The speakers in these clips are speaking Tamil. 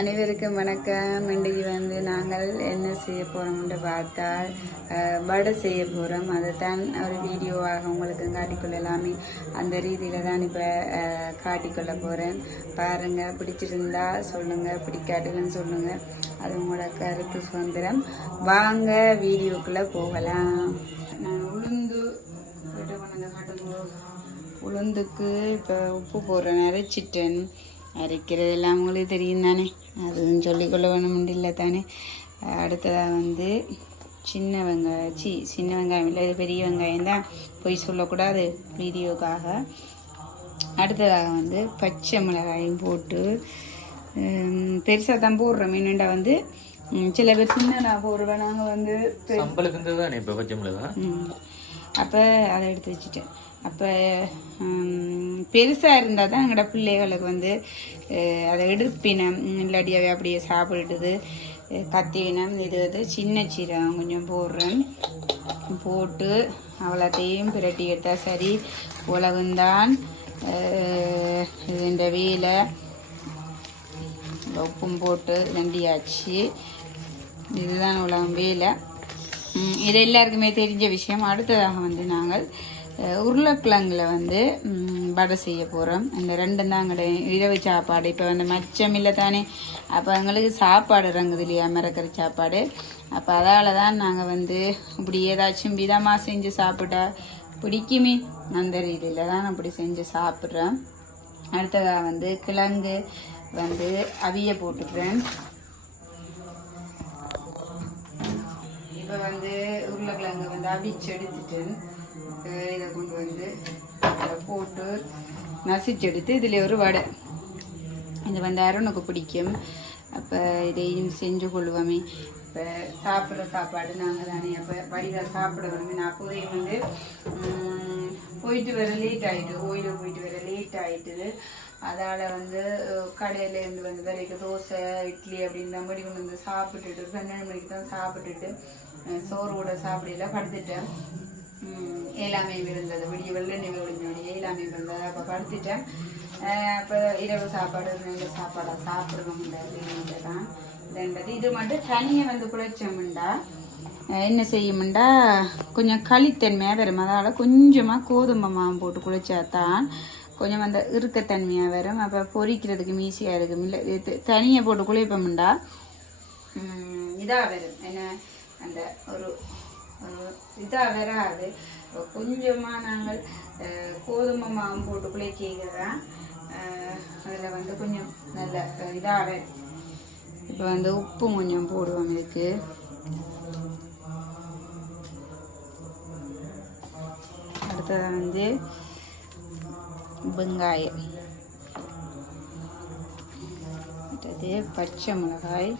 அனைவருக்கும் வணக்கம். இன்றைக்கு வந்து நாங்கள் என்ன செய்ய போகிறோம்னு பார்த்தால் வடை செய்ய போகிறோம் அதை தான் ஒரு வீடியோவாக உங்களுக்கு காட்டிக்கொள்ளலாமே. அந்த ரீதியில் தான் இப்போ காட்டிக்கொள்ள போகிறேன் பாருங்கள் பிடிச்சிருந்தா சொல்லுங்கள் பிடிக்காட்டுன்னு சொல்லுங்கள் அது உங்களோட கருத்து சுதந்திரம். வாங்க வீடியோக்குள்ளே போகலாம். நான் உளுந்து உளுந்துக்கு இப்போ உப்பு போடுறேன். நிறைச்சிட்டேன் அரைக்கிறது எல்லாம் உங்களுக்கு தெரியும் தானே? அதுவும் சொல்லிக்கொள்ள வேணும் இல்லை தானே? அடுத்ததாக வந்து சின்ன வெங்காயம் சி சின்ன வெங்காயம் இல்லை இது பெரிய வெங்காயம் தான் பொய் சொல்லக்கூடாது வீடியோக்காக. அடுத்ததாக வந்து பச்சை மிளகாயும் போட்டு பெருசாக தான் போடுறோம். மீனண்டா வந்து சில பேர் சின்னதாக போடுவேன் நாங்கள் வந்து அப்போ அதை எடுத்து வச்சுட்டேன். அப்போ பெருசாக இருந்தால் தான் எங்களோட பிள்ளைகளுக்கு வந்து அதை எடுப்பினம் இல்லாட்டியாவே அப்படியே சாப்பிடுது கத்திவினம் இது வந்து சின்ன சீரகம் கொஞ்சம் போடுறேன். போட்டு அவ்வளோத்தையும் பிரட்டி எடுத்தால் சரி உலகம்தான் இந்த வேலை. உப்பும் போட்டு ரெண்டியாச்சு இதுதான் உலகம் வேலை. இது எல்லாருக்குமே தெரிஞ்ச விஷயம். அடுத்ததாக வந்து நாங்கள் உருளைக்கிழங்குல வந்து வடை செய்ய போகிறோம் இந்த ரெண்டும் தான் எங்களுடைய இரவு சாப்பாடு. இப்போ வந்து மச்சம் இல்லை தானே? அப்போ எங்களுக்கு சாப்பாடு இறங்குது இல்லையா மிரக்கிற சாப்பாடு? அப்போ அதால் தான் நாங்கள் வந்து இப்படி ஏதாச்சும் விதமாக செஞ்சு சாப்பிட்டா பிடிக்குமே? அந்த ரீதியில் தான் அப்படி செஞ்சு சாப்பிட்றேன் அடுத்ததாக வந்து கிழங்கு வந்து அவிய போட்டுக்கிறேன். இப்போ வந்து உருளைக்கிழங்கு வந்து அவிச்சு எடுத்துட்டேன். இதை கொண்டு வந்து இதை போட்டு நசிச்சு எடுத்து இதில் ஒரு வடை. இது வந்து அருணுக்கு பிடிக்கும். அப்போ இதையும் செஞ்சு கொள்வோமே இப்போ சாப்பிட்ற சாப்பாடு நாங்கள் தானே. அப்போ வடிவாக சாப்பிட வேணுமே நான் அப்போதையும் வந்து போயிட்டு வர லேட் ஆகிட்டு கோயிலுக்கு போயிட்டு வர லேட் ஆகிட்டுது அதால் வந்து கடையிலேருந்து வந்து வரைக்கும் தோசை இட்லி அப்படின்ற மாதிரி கொண்டு வந்து சாப்பிட்டுட்டு பன்னெண்டு மணிக்கு தான் சாப்பிட்டுட்டு சோறு கூட சாப்பிடல படுத்துட்டேன். ஏழாமை விழுந்தது விடிய வெள்ளெண்ணெய் விழுந்த விடிய ஏழாமை விழுந்தது அப்போ படுத்துட்டேன். அப்போ இரவு சாப்பாடு நல்ல சாப்பாடாக சாப்பிடணும் இந்த தான். இதுன்றது இது மட்டும் தனியை வந்து குழைச்சோம்டா என்ன செய்யும்டா கொஞ்சம் களித்தன்மையாக வரும். அதால் கொஞ்சமாக கோதுமை மாவு போட்டு குளிச்சா தான் கொஞ்சம் அந்த இறுக்கத்தன்மையாக வரும். அப்போ பொரிக்கிறதுக்கு ஈஸியாக இருக்கும். இல்லை இது தனியை போட்டு குழைப்போம்டா இதாக வரும். என்ன? அந்த ஒரு இதாக வராது. கொஞ்சமாக நாங்கள் கோதுமை மாவு போட்டு குழைக்க தான் அதில் வந்து கொஞ்சம் நல்ல இதாக இப்போ வந்து உப்பு கொஞ்சம் போடுவோம் இதுக்கு. அடுத்தது வந்து வெங்காயம். அடுத்தது பச்சை மிளகாய்.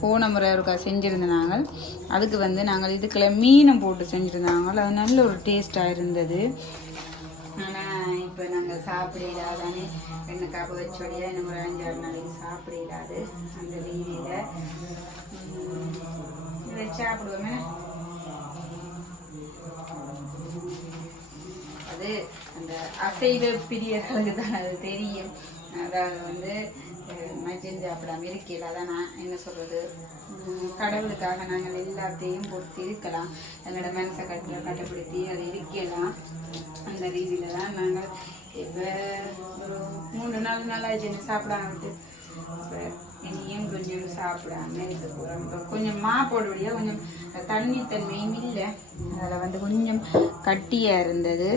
போன முறை ஒருக்கா செஞ்சுருந்தோம் நாங்கள் அதுக்கு வந்து நாங்கள் இதுக்குள்ள மீனை போட்டு செஞ்சுருந்தாங்க அது நல்ல ஒரு டேஸ்ட்டாக இருந்தது. ஆனால் இப்போ நாங்கள் சாப்பிடலாதானே எண்ணெய் கப்பு வச்சோடையா இன்னும் ஒரு அஞ்சாறு நாளைக்கு சாப்பிடலாது அந்த வீதியில் இதை சாப்பிடுவோமே. அது அந்த அசைவ பிரியர்களுக்கு தான் அது தெரியும். அதாவது வந்து அஹ், சாப்பிடாம இருக்கையில் அதான் நான் என்ன சொல்கிறது கடவுளுக்காக நாங்கள் எல்லாத்தையும் பொறுத்து இருக்கலாம். எங்களோட மனசை கட்டில் கட்டுப்படுத்தி அது இருக்கலாம். அந்த ரீதியில் தான் நாங்கள் இப்போ ஒரு மூணு நாலு நாள் ஆச்சு சாப்பிடாம விட்டு. இனியும் கொஞ்சம் சாப்பிடாம இருக்க இப்போ கொஞ்சம் மா போடுவடியா கொஞ்சம் தண்ணி தன்மையும் இல்லை. அதில் வந்து கொஞ்சம் கட்டியாக இருந்தது.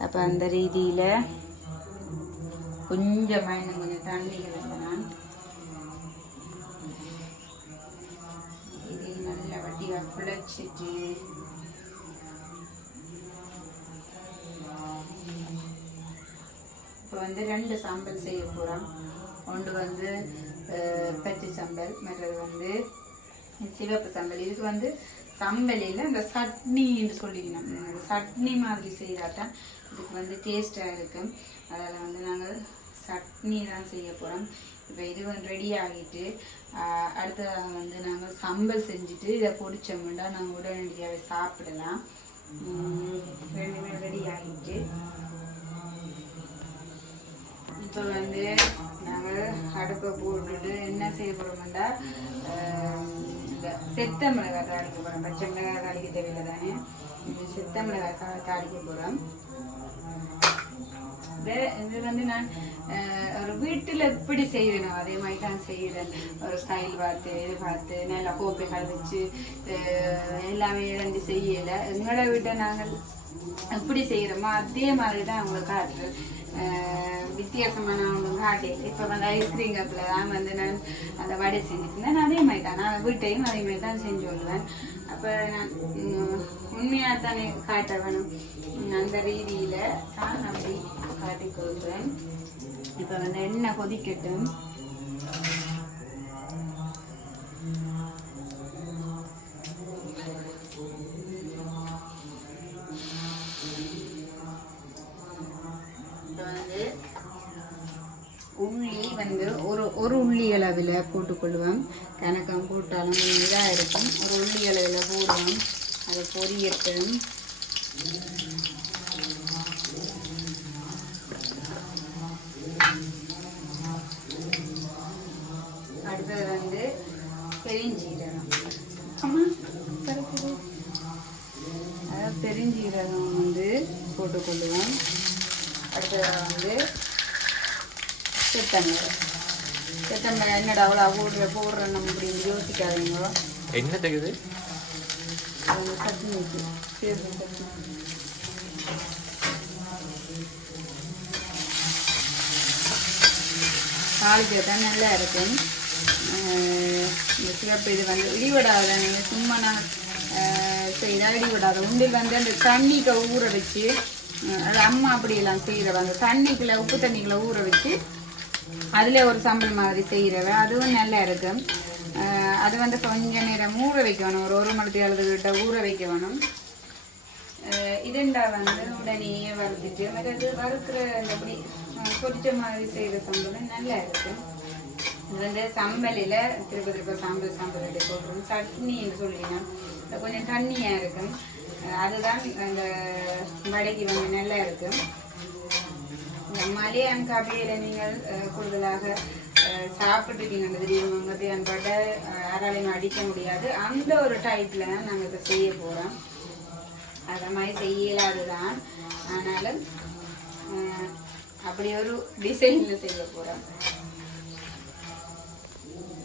அப்போ அந்த ரீதியில் கொஞ்சமாக இன்னும் கொஞ்சம் தண்ணி கலந்து நான் இது நல்ல வச்சுட்டு இப்போ வந்து ரெண்டு சாம்பல் செய்ய போகிறோம் ஒன்று வந்து பச்சை சாம்பல் மற்றது வந்து சிவப்பு சாம்பல். இதுக்கு வந்து சம்பலில் இந்த சட்னின்னு சொல்லிக்கணும். சட்னி மாதிரி செய்தாதான் இதுக்கு வந்து டேஸ்ட்டாக இருக்கும். அதில் வந்து நாங்கள் சட்னி தான் செய்ய போகிறோம் இப்போ இது வந்து ரெடி ஆகிட்டு ஆஹ், அடுத்ததாக வந்து நாங்கள் சம்பல் செஞ்சுட்டு இதை பொடிச்சோம்னா நாங்கள் உடனடியாகவே சாப்பிடலாம். உம், ரெண்டுமே ரெடி ஆகிட்டு. இப்போ வந்து நாங்கள் அடுப்பை போட்டுட்டு என்ன செய்ய போகிறோம்னா இந்த செத்த மிளகாய் தாளிக்க போகிறோம் பச்சை மிளகாய் தாளிக்க தேவையில்லை தானே? செத்த மிளகாய் தாளிக்க போகிறோம் இது இது வந்து நான் ஒரு வீட்டில் எப்படி செய்வேனோ அதே மாதிரி தான் செய்கிறேன் ஒரு ஸ்டைல் பார்த்து இது பார்த்து நல்லா கோப்பைகள் வச்சு எல்லாமே இழந்து செய்யலை எங்களோட வீட்டை நாங்கள் எப்படி செய்கிறோமோ அதே மாதிரி தான் அவங்களுக்கு காட்டு வித்தியாசமான நான் உங்களுக்கு காட்டி இப்போ வந்து ஐஸ்கிரீம் கப்பில் தான் வந்து நான் அந்த வடை செஞ்சுட்டு இருந்தேன் அதே மாதிரி தான் நான் வீட்டையும் அதே மாதிரி தான் செஞ்சு விடுவேன் அப்போ நான் உண்மையாக தானே காட்ட வேணும் அந்த ரீதியில் தான் அப்படி காட்டி கொடுக்குறேன். இப்போ வந்து எண்ணெய் கொதிக்கட்டும். வந்து உள்ளி வந்து ஒரு ஒரு உள்ளி அளவில் போட்டுக்கொள்வேன் கணக்கம் போட்டாலும் இதாக இருக்கும். ஒரு உள்ளி அளவில் போடுவோம். அதை பொரியட்டும் அடுத்தது வந்து பெருஞ்சீரகம் அம்மா கரெக்டு அதாவது பெருஞ்சீரகம் வந்து போட்டுக்கொள்ளுவோம். அடுத்தது வந்து செத்தமிழ் செத்தமிழ் என்னடா அவ்வளோ போடுற போடுறோம் நம்ம அப்படின்னு யோசிக்காதீங்க. என்ன தகுது? சட்னி தாளிக்க தான் நல்லா இருக்கும். இந்த சிவப்பு இது வந்து இடிவிடாத நீங்கள் சும்மா நான் செய்தால் விடாது. உண்டில் வந்து அந்த தண்ணிக்கு ஊற வச்சு அது அம்மா அப்படியெல்லாம் செய்கிறவ அந்த தண்ணிக்குள்ள உப்பு தண்ணிக்குள்ள ஊற வச்சு அதில் ஒரு சம்பல் மாதிரி செய்கிறவ அதுவும் நல்லா இருக்கும். அது வந்து கொஞ்ச நேரம் ஊற வைக்கணும். ஒரு ஒரு மணி நேரத்துக்கிட்ட ஊற வைக்க வேணும் இதுண்டா வந்து உடனே வறுத்துட்டு மற்றது வறுக்கிற அந்த அப்படி பொரிச்ச மாதிரி செய்கிற சம்பளம் நல்லா இருக்கும். இது வந்து சம்பலில் திருப்ப திருப்ப சாம்பல் சாம்பல் எடுத்து போட்டுரும். சட்னின்னு சொல்லினா கொஞ்சம் தண்ணியாக இருக்கும். அதுதான் அந்த வடைக்கு வந்து நல்லா இருக்கும். இந்த மலையான் காப்பியில் நீங்கள் கூடுதலாக அஹ், சாப்பிட்டுட்டீங்கன்னு தெரியும். உங்கள் அன்பட்ட யாராலையும் அடிக்க முடியாது. அந்த ஒரு டைப்பில் தான் நாங்கள் இப்போ செய்ய போகிறோம் அதை மாதிரி செய்யலாது தான். ஆனாலும் அப்படி ஒரு டிசைனில் செய்ய போகிறோம்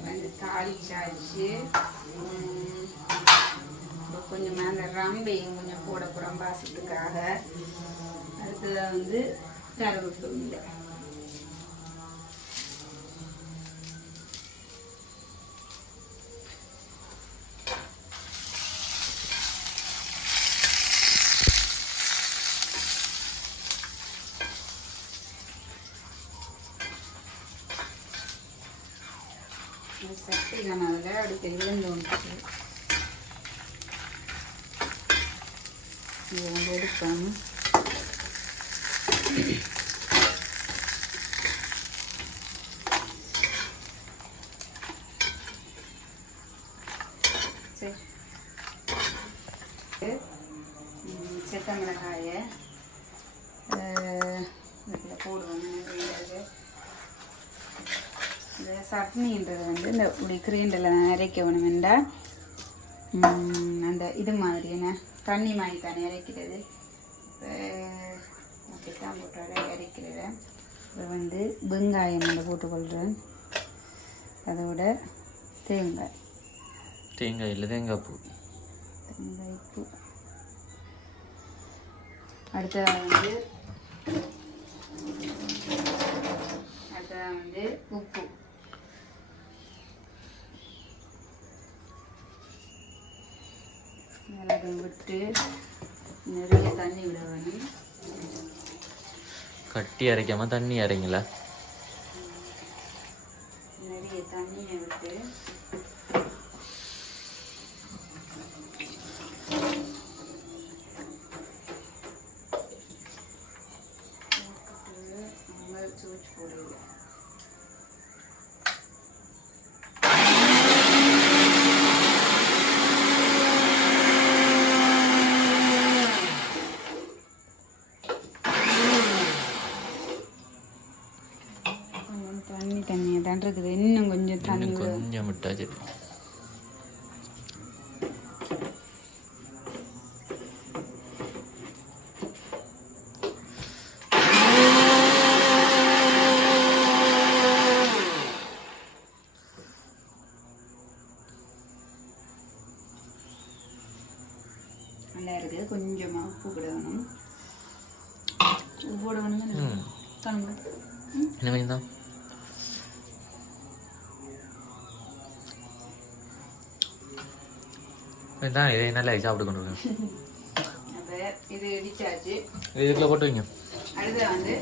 வந்து தாளிச்சாச்சு. கொஞ்சமாக அந்த ரம்பையும் கொஞ்சம் போட போகிறோம் பாசத்துக்காக அடுத்தது வந்து கருவேப்பிலை சக்தி நான் அதில் அடுத்து இருந்து வந்துட்டு இதை வந்து எடுக்காமல் சரி ம், செத்த மிளகாயை இதில் போடுவாங்க நிறைய இந்த சட்னின்றது வந்து இந்த இப்படி கிரைண்டரில் அரைக்க வேணுமெண்டா அந்த இது மாதிரி என்ன? தண்ணி மாதிரி தானே அரைக்கிறது. அப்படித்தான் போட்டு அரை- அரைக்கிறது. இப்போ வந்து வெங்காயம் வந்து போட்டுக்கொள்கிறேன் அதோட தேங்காய். தேங்காய் இல்லை தேங்காய் பூ. தேங்காய் பூ. அடுத்ததாக வந்து அடுத்ததாக வந்து உப்பு. போட்டு நிறைய தண்ணி விட வேணும். கட்டி அரைக்காம தண்ணி அரைங்களா நிறைய தண்ணியை விட்டு மறுச்சு வச்சு போடுங்க தண்ணி தான் இருக்குது. இன்னும் கொஞ்சம் தண்ணி கொஞ்சம் விட்டா சரி நல்லா இருக்குது. கொஞ்சமாக உப்பு கூட வேணும் உப்பு போட வேணும் ம். தானே என்ன கொஞ்சம் இதான் இதை நல்லா சாப்பிட்டு கொண்டு அப்போ இது இடிச்சாச்சு. இதுக்குள்ள போட்டு வைங்க. அடுத்து வந்து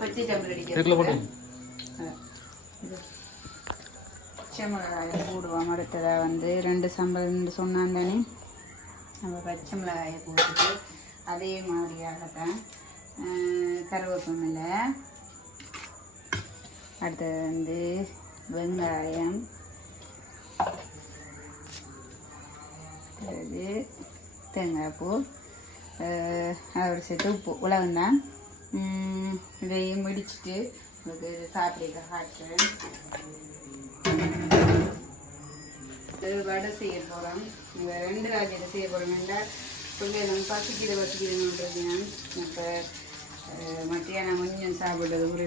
பச்சை சம்பளம் அடிக்க இதுக்குள்ள போட்டு வைங்க. பச்சை மிளகாயை போடுவோம். அடுத்ததாக வந்து ரெண்டு சம்பளம் சொன்னான் தானே? நம்ம பச்சை மிளகாயை போட்டுட்டு அதே மாதிரியாகத்தான் கருவேப்பிலை. அடுத்தது வந்து வெங்காயம். பிறகு தேங்காய் பூ. அதோட சேர்த்து உப்பு உலகம்தான். இதையும் முடிச்சுட்டு உங்களுக்கு சாப்பிடுக்க காட்டுறேன். வடை செய்ய போகிறோம் இங்கே ரெண்டு ராஜ்யத்தை செய்ய போகிறோம்னா பிள்ளைகளும் பசிக்கிற பசிக்குதுன்றது நான் இப்போ மத்தியானம் கொஞ்சம் சாப்பிட்றது ஒரு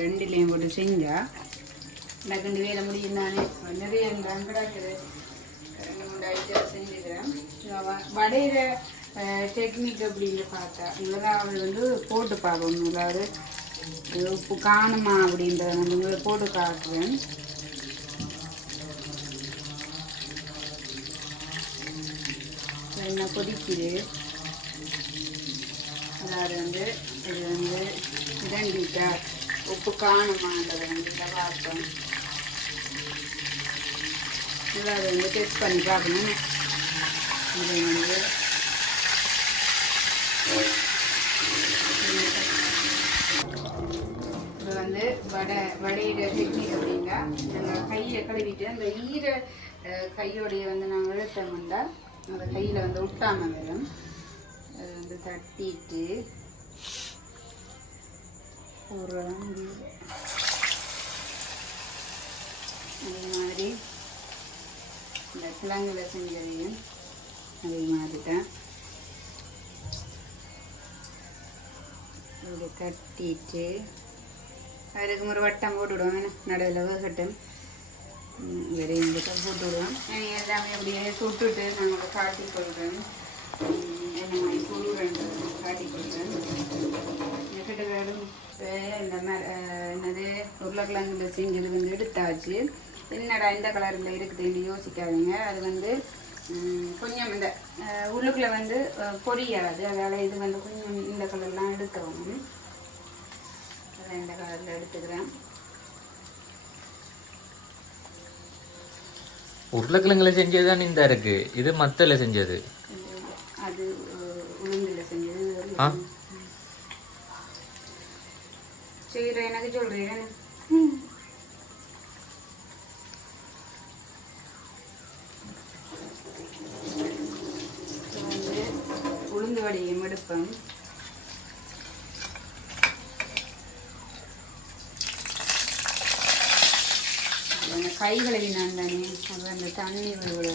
ரெண்டுலேயும் போட்டு செஞ்சால் எனக்கு வேலை முடியும் தானே நிறைய இருந்தால் ரெண்டு ஐட்டம் செஞ்சுக்கிறேன். வடையிற டெக்னிக் அப்படின்னு பார்த்தா முதலாவது வந்து போட்டு பார்க்கணும். முதலாவது உப்பு காணுமா அப்படின்றத நான் உங்களுக்கு போட்டு காட்டுறேன். என்ன கொதிக்குது? அதாவது வந்து இது வந்து இதண்டிட்டா உப்பு காணுமான்றதை வந்து இதை பார்ப்போம். இதை அதை வந்து டெஸ்ட் பண்ணி பார்க்கணும். இதை வந்து. இப்போ வந்து வடை வடையிட டெக்னிக் அப்படின்னா நாங்கள் கையை கழுவிட்டு அந்த ஈர கையோடைய வந்து நாங்கள் இழுத்தோம்னா அந்த கையில் வந்து விட்டாம வரும். அது வந்து தட்டிட்டு ஒரு மாதிரி. இந்த கிழங்குல செஞ்சதையும் அதே மாதிரி தான் இப்படி கட்டிட்டு அதுக்கு ஒரு வட்டம் போட்டுவிடுவோம் நடுவில் வேகட்டும். வெறையும் போட்டு விடுவோம். எல்லாமே அப்படியே சுட்டுட்டு நாங்கள் காட்டி கொள்கிறேன் என்ன மாதிரி சுடுறேன்றது காட்டி கொள்கிறேன் கிட்ட வேடும் இந்த மாதிரி என்னது உருளைக்கிழங்குல செஞ்சது வந்து எடுத்தாச்சு. என்னடா இந்த கலரில் இருக்குதுன்னு யோசிக்காதீங்க. அது வந்து கொஞ்சம் இந்த உள்ளுக்குள்ள வந்து பொரியாது அதனால் இது வந்து கொஞ்சம் இந்த கலர்லாம் எடுக்கிறோம். அதை இந்த கலரில் எடுத்துக்கிறேன். உருளைக்கிழங்குல செஞ்சது தான் இந்த இருக்கு. இது மத்தல செஞ்சது. அது உளுந்துல செஞ்சது. ஆ? சரி எனக்கு சொல்றேன் வந்து உளுந்து வடையும் அந்த கை நான் தானே அது அந்த தண்ணி விட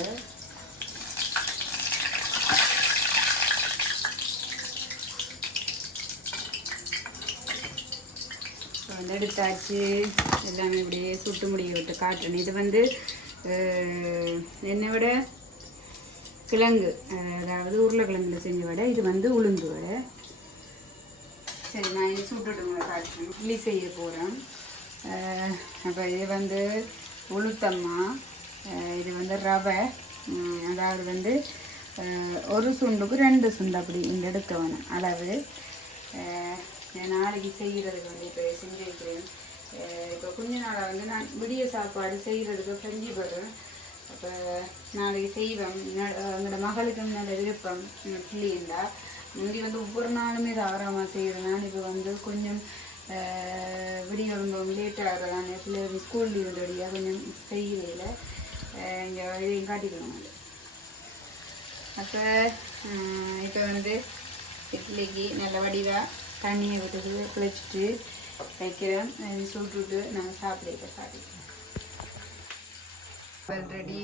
வந்து எடுத்தாச்சு எல்லாமே இப்படியே சுட்டு முடிய விட்டு காட்டுறேன் இது வந்து என்னை விட கிழங்கு அதாவது உருளைக்கிழங்குல செஞ்ச வடை இது வந்து உளுந்து வடை. சரி நான் இது சுட்டுட்டுங்களை காட்டுறேன். இட்லி செய்ய போகிறேன் அப்போ இது வந்து உளுத்தம்மா இது வந்து ரவை அதாவது வந்து ஒரு சுண்டுக்கு ரெண்டு சுண்டு அப்படி இந்த எடுக்க அளவு. நாளைக்கு செய்கிறதுக்கு வந்து இப்போ செஞ்சு வைக்கிறேன் இப்போ கொஞ்ச நாளாக வந்து நான் விடிய சாப்பாடு செய்கிறதுக்கு செஞ்சு போடுறேன் அப்போ நாளைக்கு செய்வேன். என்னோட மகளுக்கு என்னோட விருப்பம். பிள்ளை இருந்தா. முந்தி வந்து ஒவ்வொரு நாளுமே தாராளமாக செய்கிறேன் இப்போ வந்து கொஞ்சம் விடிய ரொம்ப லேட் ஆகிறதான பிள்ளைகள் ஸ்கூல் லீவ் ரெடியாக கொஞ்சம் செய்யல இங்கே இதையும் காட்டிக்கணும் அது அப்போ இப்போ வந்து இட்லிக்கு நல்ல வடிவாக தண்ணியை விட்டு குளிச்சுட்டு வைக்கிறேன். அது சுட்டுட்டு நாங்கள் சாப்பிட சாப்பிடுவோம் ரெடி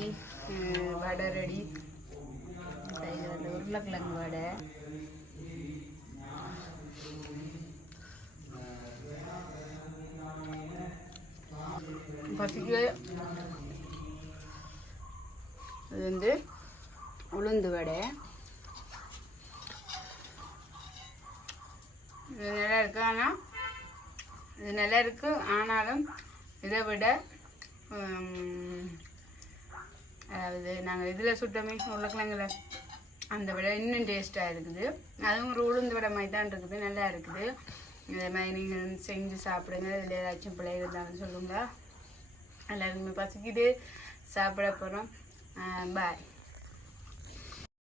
வடை ரெடி. உருளைக்கிழங்கு வடை. பசிக்கு இது வந்து உளுந்து வடை. இது நல்லா இருக்கு ஆனால் இது நல்லா இருக்கு. ஆனாலும் இதை விட அதாவது நாங்கள் இதில் சுட்டோமே உருளைக்கிழங்குல. அந்த விட இன்னும் டேஸ்ட்டாக இருக்குது. அதுவும் ஒரு உளுந்து விட மாதிரி தான் இருக்குது நல்லா இருக்குது. இதே மாதிரி நீங்கள் செஞ்சு சாப்பிடுங்க. இதில் ஏதாச்சும் பிள்ளை இருந்தாலும் சொல்லுங்க எல்லாருக்குமே பசிக்குது. சாப்பிட போகிறோம் பாய்